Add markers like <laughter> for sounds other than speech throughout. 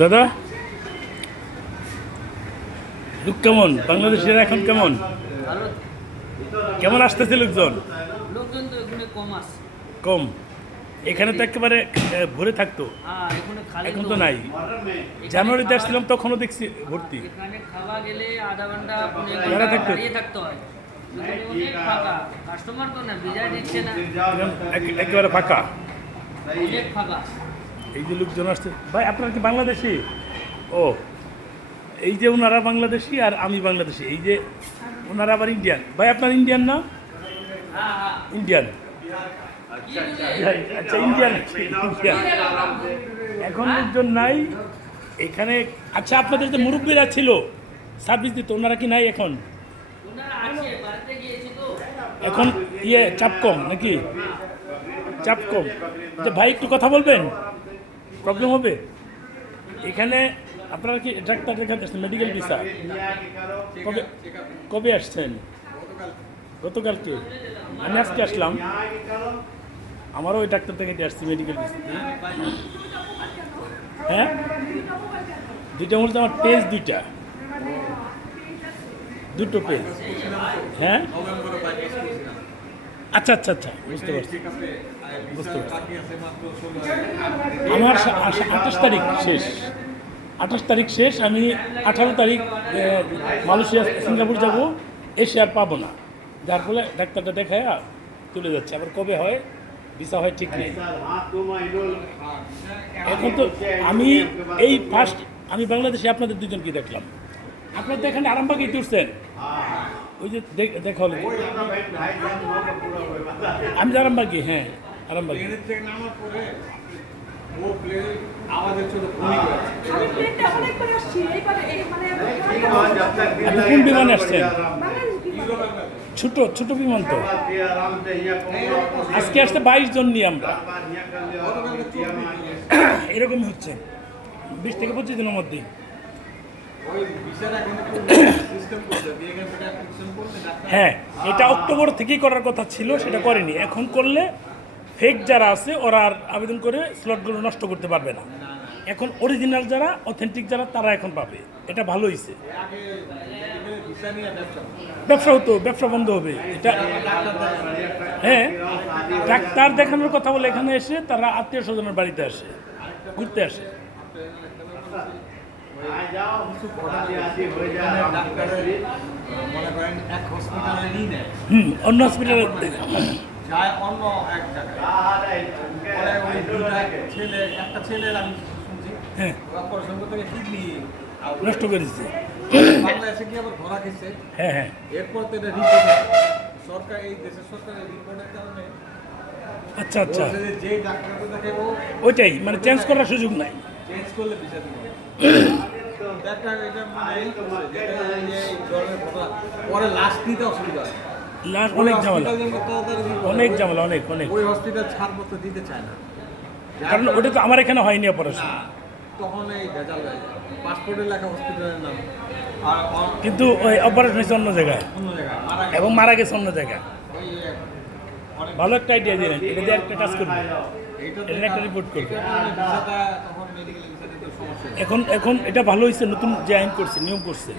দাদা? লোক কেমন? বাংলাদেশের এখন কেমন? কেমন আসতেছে লোকজন? কম এখানে তো একেবারে ভরে থাকতো। হ্যাঁ এখানে তো নাই। জানুয়ারিতে আসছিলাম তখনও দেখছি ভর্তি। থাকতে। একেবারে ফাঁকা। ফাঁকা। এই যে লোকজন আসছে, ভাই, আপনার কি বাংলাদেশি? ও, এই যে ওনারা বাংলাদেশি আর আমি বাংলাদেশি, এই যে ওনারা আবার ইন্ডিয়ান ভাই, আপনার ইন্ডিয়ান না? ইন্ডিয়ান আচ্ছা ইন্ডিয়ান এখন লোকজন নাই, এখানে আচ্ছা আপনাদের যে মুরব্বীরা ছিল, সার্ভিস দিত ওনারা কি নাই এখন? এখন ইয়ে চাপ কম, নাকি? চাপ কম। ভাই, একটু কথা বলবেন? প্রবলেম হবে? এখানে আপনারা কি ডাক্তার দেখাতে আসছেন? মেডিকেল ভিসা কবে কবে আসছেন? গতকালকে। আমি আজকে আসলাম। আমারও ওই ডাক্তার দেখাতে আসছি মেডিকেল ভিসা হ্যাঁ? দুইটা বলতে আমার পেজ দুইটা। দুটো পেজ হ্যাঁ? আচ্ছা আচ্ছা আচ্ছা বুঝতে পারছি। বুঝতে পারছি। আমার আঠাশ তারিখ শেষ। আঠাশ তারিখ শেষ, আমি আঠারো তারিখ মালয়েশিয়া, সিঙ্গাপুর যাব, এসে আর পাবো না। যার ফলে ডাক্তারটা দেখায় চলে যাচ্ছে। আবার কবে হয়, ভিসা হয় ঠিক নেই। এখন তো আমি এই ফার্স্ট আমি বাংলাদেশে আপনাদের দুজনকে দেখলাম। আপনার তো এখানে আরামবাগেই তুলছেন ওই যে দেখ- দেখা হলো আমি যে আরামবাগি হ্যাঁ আরামবাগি। মানে আপনি কোন বিমানে আসছেন। ছোট ছোট বিমান তো। আজকে আসতে বাইশ জন নিয়ে আমরা। এরকমই হচ্ছে। বিশ থেকে পঁচিশ দিনের মধ্যে হ্যাঁ এটা অক্টোবর থেকেই করার কথা ছিল, সেটা করেনি। এখন করলে ফেক যারা আছে, ওরা আর আবেদন করে স্লটগুলো নষ্ট করতে পারবে না। এখন অরিজিনাল যারা অথেন্টিক যারা, তারা এখন পাবে। এটা ভালো হয়েছে ব্যবসা হতো, ব্যবসা বন্ধ হবে। এটা হ্যাঁ ডাক্তার দেখানোর কথা বলে এখানে এসে তারা আত্মীয় স্বজনের বাড়িতে আসে, ঘুরতে আসে। ডাক্তারের মনে করেন এক হসপিটালে নিয়ে অন্য হসপিটালে যায় অন্য এক জায়গায় ছেলে একটা ছেলের আমি শুনছি অপারেশন করতে কিডনি নষ্ট করেছে। বাংলাদেশে কি আবার ধরা খেয়েছে হ্যাঁ হ্যাঁ। এরপর তো এটা রিপোর্ট সরকার এই দেশের সরকারের রিপোর্টের কারণে আচ্ছা আচ্ছা। যে ও ওইটাই মানে চেঞ্জ করার সুযোগ নাই। চেঞ্জ করলে বিষয় <clears throat> লাস্ট অনেক ঝামেলা। অনেক ঝামেলা অনেক অনেক। ওই হসপিটাল ছাড়পত্র দিতে চায় না। কারণ ওটা তো আমার এখানে হয়নি অপারেশন তখন এই ভেজাল পাসপোর্টে লেখা হসপিটালের নাম। কিন্তু ওই অপারেশন হয়েছে অন্য জায়গায়। এবং মারা গেছে অন্য জায়গায়। ভালো একটা আইডিয়া দিলেন। এটা দিয়ে একটা কাজ করবে। এটা একটা রিপোর্ট করবে। এখন এখন এটা ভালো হয়েছে নতুন যে আইন করছে নিয়ম করছে।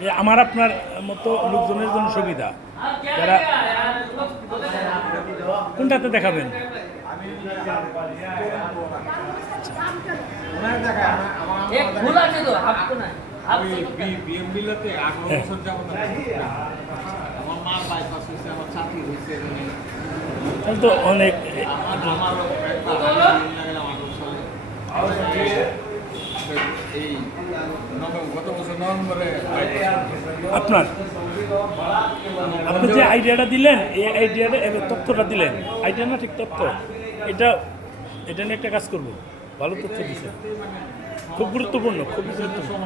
যে আমার আপনার মতো লোকজনের জন্য সুবিধা। যারা কোনটাতে দেখাবেন? হ্যাঁ। তো অনেক আপনার আপনি যে আইডিয়াটা দিলেন এই আইডিয়াটা তথ্যটা দিলেন আইডিয়া না ঠিক তথ্য? এটা এটা নিয়ে একটা কাজ করব। ভালো তথ্য দিছে খুব গুরুত্বপূর্ণ খুব গুরুত্বপূর্ণ।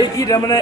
এই মানে